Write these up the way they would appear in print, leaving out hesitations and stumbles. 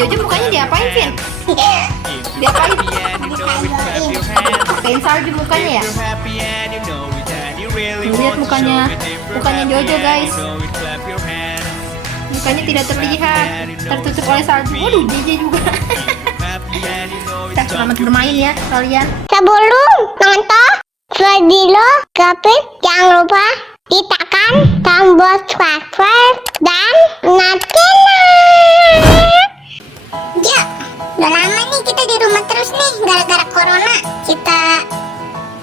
Jojo mukanya diapain, Vin? Diapain? Pakein salju mukanya ya? Lihat mukanya Jojo, guys. Mukanya tidak terlihat, tertutup oleh salju. Waduh, JJ juga. Kita selamat bermain ya kalian. Sebelum nonton video Gavin, jangan lupa tekan tombol subscribe dan nyalakan. Ya, udah lama nih kita di rumah terus nih gara-gara corona. Kita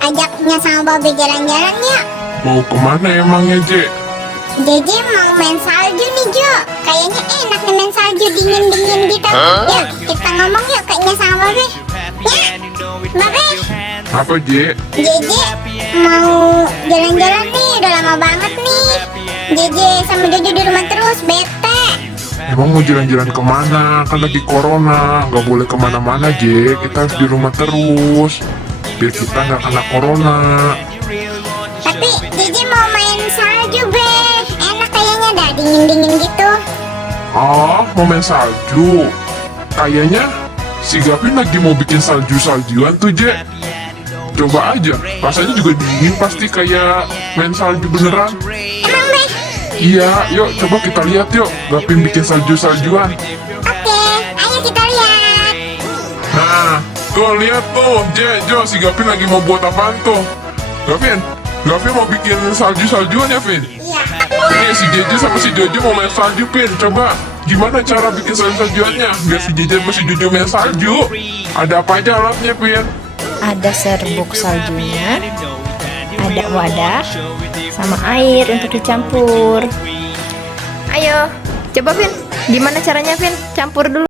ajaknya sama Babe jalan-jalan ya. Mau kemana emangnya, Je? JJ mau main salju nih Jo. Kayaknya enak nih main salju dingin-dingin gitu. Yuk kita ngomong yuk kayaknya sama Babe. Ya, Babe. Apa, Je? JJ mau jalan-jalan nih, udah lama banget nih. JJ sama Jojo di rumah terus, bete. Emang mau jalan-jalan kemana? Kan lagi corona, nggak boleh kemana-mana, Je. Kita harus di rumah terus, biar kita nggak kena corona. Tapi JJ mau main salju, Be. Enak kayaknya dah, dingin-dingin gitu. Ah, mau main salju? Kayaknya si Gavin lagi mau bikin salju-saljuan tuh, Je. Coba aja, rasanya juga dingin pasti kayak main salju beneran. Emang, Be? Iya, yuk coba kita lihat yuk, Gavin bikin salju-saljuan. Oke, ayo kita lihat. Nah, tuh lihat tuh, Jo, si Gavin lagi mau buat apaan tuh? Gavin mau bikin salju-saljuan ya, Vin? Iya. Nih, si JJ sama si Jojo mau main salju, Vin. Coba, gimana cara bikin salju-saljuannya? Biar si JJ sama si Jojo main salju. Ada apa aja alatnya, Vin? Ada serbuk saljunya, ada wadah, sama air untuk dicampur. Ayo, coba Vin, gimana caranya Vin? Campur dulu.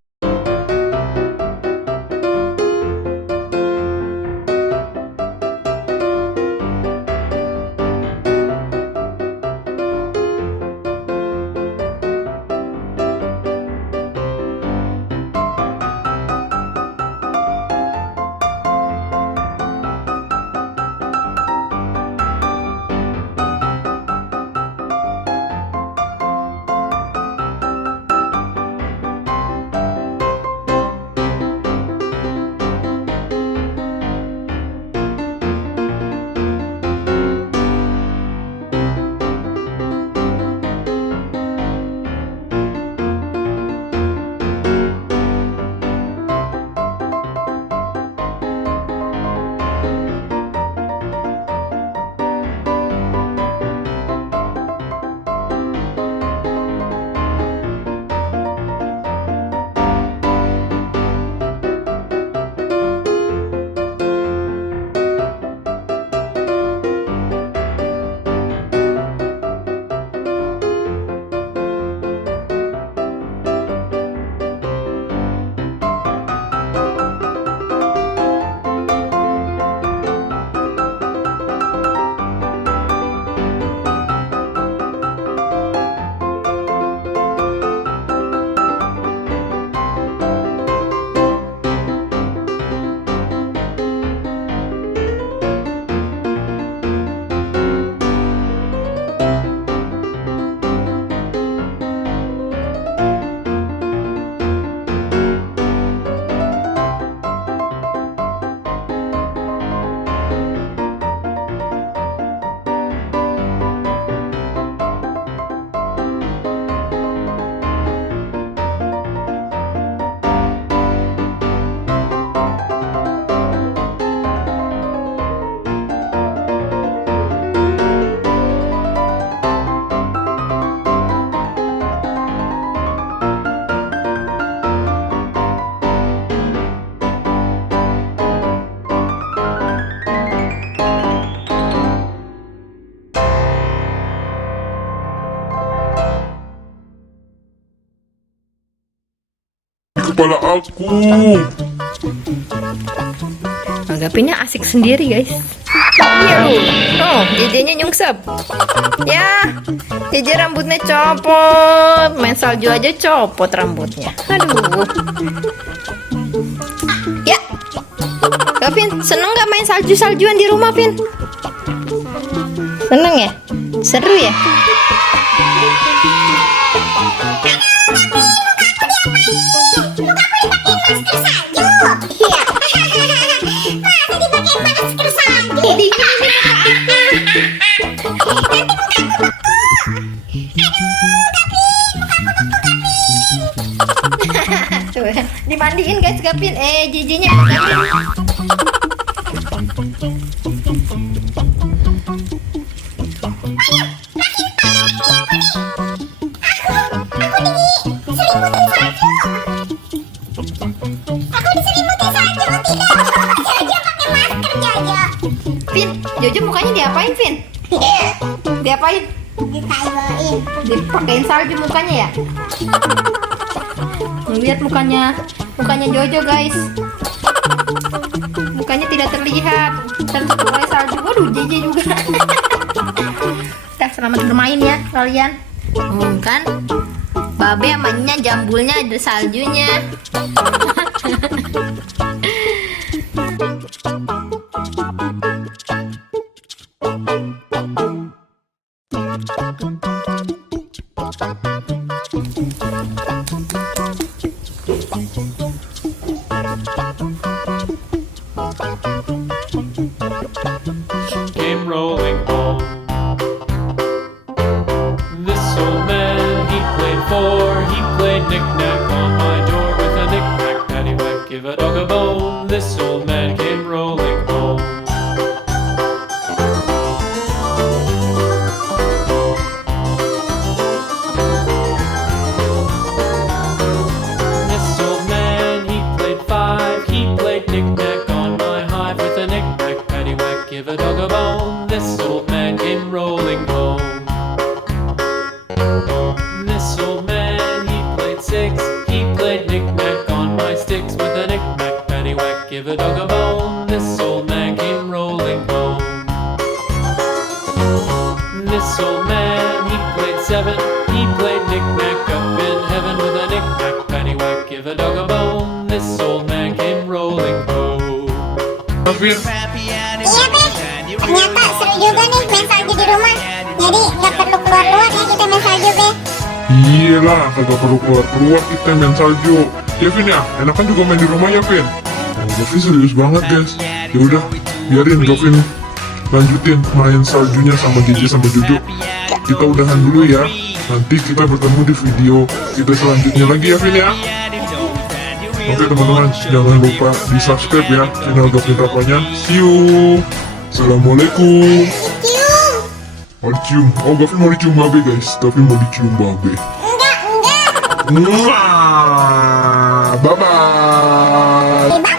Kepala aku. Anggapinnya asik sendiri guys. Iya lu. Oh, JJ-nya nyungsep. Ya, JJ rambutnya copot. Main salju aja copot rambutnya. Aduh. Ya. Gavin, seneng gak main salju-saljuan di rumah, Vin? Seneng ya? Seru ya? Muka masker salju. Iya. Masa dipakai masker salju? Tuh, dimandiin guys Gavin. Jijinya. Aku diselimutin salju tidak. Jojo pakai masker Jojo. Vin, Jojo mukanya diapain Vin? Diapain? Disaljuin. Dipakein salju mukanya ya? Lihat mukanya Jojo guys. Mukanya tidak terlihat tertutup oleh salju. Waduh, JJ juga. Dah, selamat bermain ya kalian. Kan? Babe mainnya jambulnya ada saljunya. Came rolling home. This old man, he played four. He played knick-knack on my door with a knick-knack, paddywhack, give a dog a bone. This old man came rolling home. This old man, he played five. He played knick-knack on my hive with a knick-knack, paddywhack, give a dog a bone. This old man came rolling home. This old man, he played six. He played knick-knack on my sticks with a knick-knack, paddywhack, give a dog a bone. This old man came rolling home. This old man, he played seven. He played knick-knack up in heaven with a knick-knack, paddywhack, give a dog a bone. This old man came rolling home. Gavin, Iya Beb, ternyata seru juga nih main salju di rumah. Jadi nggak perlu keluar-keluar ya kita main salju Beb. iyalah, kagak perlu keluar-keluar kita main salju. Ya Vin ya, enakan juga main di rumah ya Vin. Oh, Gavin serius banget guys. Ya udah, biarin Gavin lanjutin main saljunya sama JJ sama Jojo. Kita udahan dulu ya. Nanti kita bertemu di video kita selanjutnya lagi ya Vin ya. Oke teman-teman, jangan lupa di subscribe ya channel Gavin Rapanya. See you. Assalamualaikum. Cium. Mau dicium. Oh Gavin mau dicium babe guys. Gavin mau dicium babe. Enggak. Bye bye. Bye.